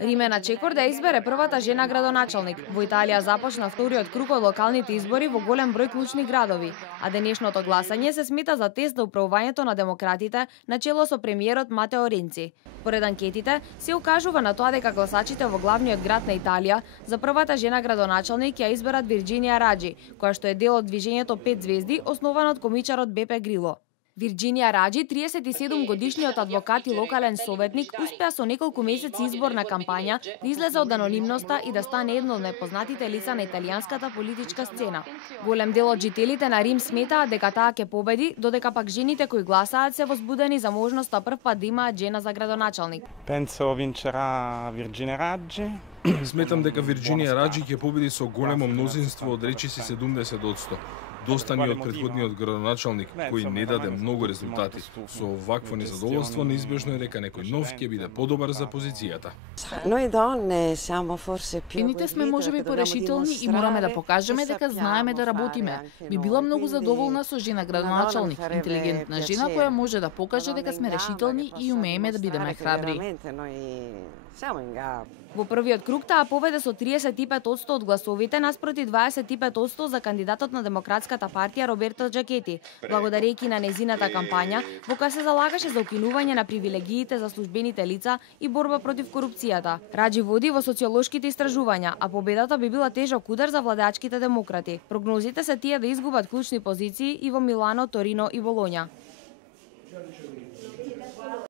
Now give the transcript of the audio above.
Римена Чекорда избере првата жена градоначалник. Во Италија започна вториот круг од локалните избори во голем број клучни градови, а денешното гласање се смета за тест за управувањето на демократите начело со премиерот Матео Ренци. Поред анкетите се укажува на тоа дека гласачите во главниот град на Италија за првата жена градоначалник ја изберат Вирџинија Раџи, која што е дел од движењето 5 звезди, основано од комичарот Бепе Грило. Вирџинија Раџи, 37 годишниот адвокат и локален советник, успеа со неколку месеци изборна кампања да излезе од анонимноста и да стане едно од најпознатите лица на италијанската политичка сцена. Голем дел од жителите на Рим сметаат дека таа ќе победи, додека пак жените кои гласаат се возбудени за можноста прв пат да имаат жена за градоначалник. Penso vincerà Virginia Raggi. Сметам дека Вирџинија Раџи ќе победи со големо мнозинство од речиси 70%. Доста ни од претходниот градоначалник, кој не даде многу резултати. Со овакво незадоволство неизбежно е дека некој нов ќе биде подобар за позицијата. Жените сме можеби порешителни и мораме да покажеме дека знаеме да работиме. Би била многу задоволна со жена градоначалник, интелигентна жена која може да покаже дека сме решителни и умееме да бидеме храбри. Во првиот круг таа победе со 35% од гласовите наспроти 25% за кандидатот на Демократската партија Роберто Джакети, благодарејќи на незината кампања во која се залагаше за укинување на привилегиите за службените лица и борба против корупцијата. Раџи води во социолошките истражувања, а победата би била тежок удар за владеачките демократи. Прогнозите се тие да изгубат клучни позиции и во Милано, Торино и Болоња.